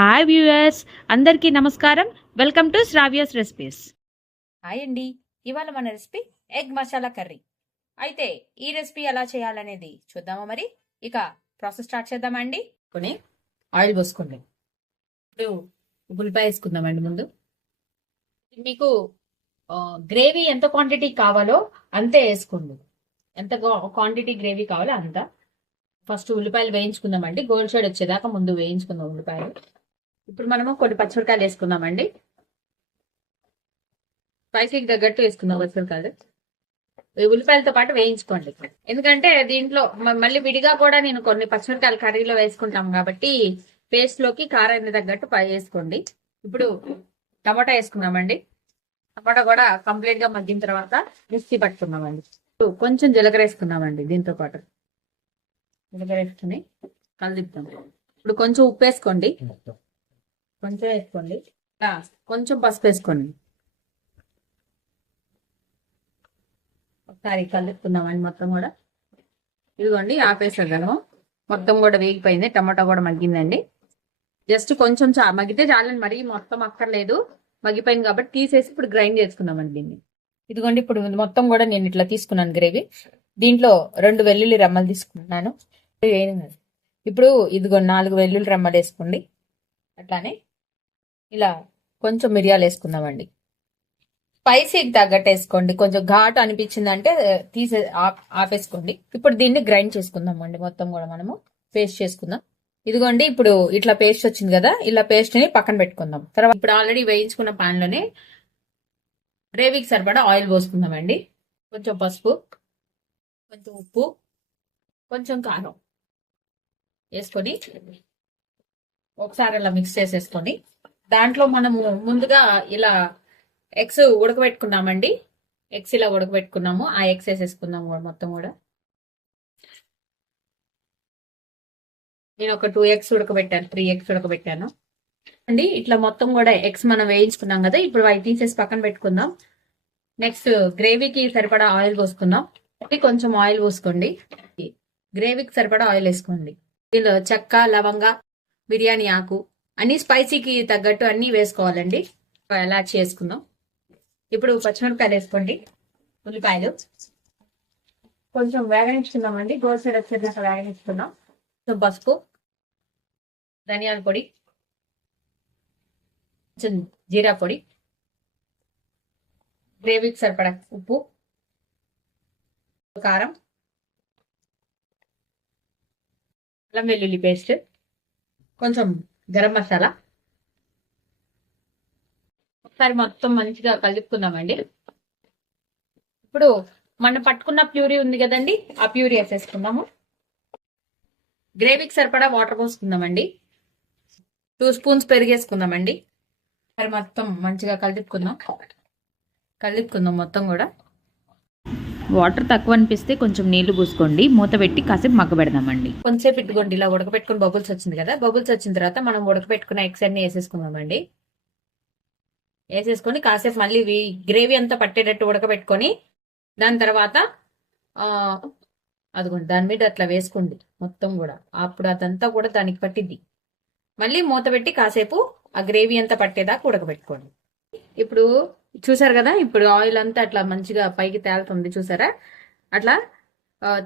Hi viewers, అందరికీ నమస్కారం. Welcome to Sravya's recipes. Hi అండి. ఇవాళ మన రెసిపీ ఎగ్ మసాలా కర్రీ. అయితే ఈ రెసిపీ ఎలా చేయాలనేది చూద్దామా మరి. ఇక ప్రాసెస్ స్టార్ట్ చేద్దామా అండి. కొని ఆయిల్ పోసుకోండి. ఇప్పుడు ఉల్లిపాయ వేసుకుందామండి. ముందు మీకు గ్రేవీ ఎంత క్వాంటిటీ కావాలో అంతే వేసుకోండి. ఎంత క్వాంటిటీ గ్రేవీ కావాలో అంత. ఫస్ట్ ఉల్లిపాయలు వేయించుకుందామండి. గోల్డ్ షేడ్ వచ్చేదాకా ముందు వేయించుకుందాం ఉల్లిపాయలు. ఇప్పుడు మనము కొన్ని పచ్చిమిరకాయలు వేసుకుందామండి. స్పైసీకి తగ్గట్టు వేసుకుందాం పచ్చిమిరకాయలు. ఉల్లిపాయలతో పాటు వేయించుకోండి, ఎందుకంటే దీంట్లో మళ్ళీ విడిగా కూడా నేను కొన్ని పచ్చిమిరకాయలు కర్రీలో వేసుకుంటాం కాబట్టి పేస్ట్ లోకి కారాన్ని తగ్గట్టు వేసుకోండి. ఇప్పుడు టమాటా వేసుకున్నామండి. టమాటా కూడా కంప్లీట్ గా మగ్గిన తర్వాత మిక్సీ పట్టుకున్నామండి. కొంచెం జీలకర్ర వేసుకున్నామండి. దీంతో పాటు జీలకర్ర వేసుకుని కలిపిద్దాం. ఇప్పుడు కొంచెం ఉప్పు వేసుకోండి, కొంచెం వేసుకోండి. కొంచెం పసుపు వేసుకోండి. ఒకసారి కలుపుకుందామండి మొత్తం కూడా. ఇదిగోండి ఆపేసగలము. మొత్తం కూడా వేగిపోయింది. టమాటా కూడా మగ్గిందండి. జస్ట్ కొంచెం మగ్గితే చాలండి, మరి మొత్తం అక్కర్లేదు. మగ్గిపోయింది కాబట్టి తీసేసి ఇప్పుడు గ్రైండ్ చేసుకుందామండి దీన్ని. ఇదిగోండి ఇప్పుడు మొత్తం కూడా నేను ఇట్లా తీసుకున్నాను గ్రేవీ. దీంట్లో 2 వెల్లుల్లి రెమ్మలు తీసుకుంటున్నాను. ఇప్పుడు ఇదిగో 4 వెల్లుల్లి రెమ్మలు వేసుకోండి. అట్లానే ఇలా కొంచెం మిరియాలు వేసుకుందామండి. స్పైసీకి తగ్గట్టు వేసుకోండి. కొంచెం ఘాటు అనిపించిందంటే ఆపేసుకోండి. ఇప్పుడు దీన్ని గ్రైండ్ చేసుకుందామండి. మొత్తం కూడా మనము పేస్ట్ చేసుకుందాం. ఇదిగోండి ఇప్పుడు ఇట్లా పేస్ట్ వచ్చింది కదా, ఇలా పేస్ట్ ని పక్కన పెట్టుకుందాం. తర్వాత ఇప్పుడు ఆల్రెడీ వేయించుకున్న పాన్ లోనే గ్రేవీకి సరిపడా ఆయిల్ పోసుకుందామండి. కొంచెం పసుపు, కొంచెం ఉప్పు, కొంచెం కారం వేసుకొని ఒకసారి అలా మిక్స్ చేసేసుకొని దాంట్లో మనము ముందుగా ఇలా ఎగ్స్ ఉడకబెట్టుకున్నామండి. ఎగ్స్ ఇలా ఉడకబెట్టుకున్నాము. ఆ ఎగ్స్ వేసేసుకుందాము మొత్తం కూడా. నేను ఒక 2 ఎగ్స్ ఉడకబెట్టాను, 3 ఎగ్స్ ఉడకబెట్టాను అండి. ఇట్లా మొత్తం కూడా ఎగ్స్ మనం వేయించుకున్నాం కదా, ఇప్పుడు అవి తీసేసి పక్కన పెట్టుకుందాం. నెక్స్ట్ గ్రేవీకి సరిపడా ఆయిల్ పోసుకుందాం. కొంచెం ఆయిల్ పోసుకోండి. గ్రేవీకి సరిపడా ఆయిల్ వేసుకోండి. దీనిలో చెక్క, లవంగ, బిర్యానీ ఆకు అన్ని స్పైసీకి తగ్గట్టు అన్ని వేసుకోవాలండి. ఎలా చేసుకుందాం. ఇప్పుడు పచ్చిమిరపకాయలు వేసుకోండి. ఉల్లిపాయలు కొంచెం వేగనించుకుందామండి. గోల్డ్ సైడ్ వచ్చేదాకా వేగనించుకుందాం. కొంచెం పసుపు, ధనియాల పొడి, కొంచెం జీరా పొడి, గ్రేవీకి సరిపడా ఉప్పు, కారం, అల్లం వెల్లుల్లి పేస్ట్, కొంచెం గరం మసాలా. ఒకసారి మొత్తం మంచిగా కలుపుకుందామండి. ఇప్పుడు మనం పట్టుకున్న ప్యూరీ ఉంది కదండి, ఆ ప్యూరీ వేసేసుకుందాము. గ్రేవీకి సరిపడా వాటర్ పోసుకుందామండి. 2 స్పూన్స్ పెరిగేసుకుందామండి. మరి మొత్తం మంచిగా కలుపుకుందాం మొత్తం కూడా. వాటర్ తక్కువ అనిపిస్తే కొంచెం నీళ్లు పూసుకోండి. మూత పెట్టి కాసేపు మగ్గబెడదామండి. కొంచెంసేపు ఇట్టుకోండి. ఇలా ఉడకబెట్టుకుని బబుల్స్ వచ్చింది కదా, బబుల్స్ వచ్చిన తర్వాత మనం ఉడకబెట్టుకున్న ఎగ్స్ అన్ని వేసేసుకుందామండి. వేసేసుకొని కాసేపు మళ్ళీ గ్రేవీ అంతా పట్టేటట్టు ఉడకబెట్టుకొని దాని తర్వాత అదిగోండి దాని మీద అట్లా వేసుకోండి మొత్తం కూడా. అప్పుడు అదంతా కూడా దానికి పట్టిద్ది. మళ్ళీ మూత పెట్టి కాసేపు ఆ గ్రేవీ అంతా పట్టేదాకా ఉడకబెట్టుకోండి. ఇప్పుడు చూసారు కదా, ఇప్పుడు ఆయిల్ అంతా అట్లా మంచిగా పైకి తేలుతుంది చూసారా. అట్లా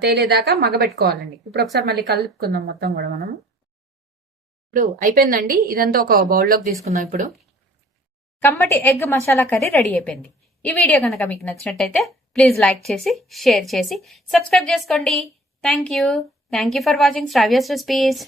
తేలేదాకా మగబెట్టుకోవాలండి. ఇప్పుడు ఒకసారి మళ్ళీ కలుపుకుందాం మొత్తం కూడా మనము. ఇప్పుడు అయిపోయిందండి. ఇదంతా ఒక బౌల్లోకి తీసుకుందాం. ఇప్పుడు కమ్మటి ఎగ్ మసాలా కర్రీ రెడీ అయిపోయింది. ఈ వీడియో కనుక మీకు నచ్చినట్టయితే ప్లీజ్ లైక్ చేసి, షేర్ చేసి, సబ్స్క్రైబ్ చేసుకోండి. Thank you for watching Sravya's recipes.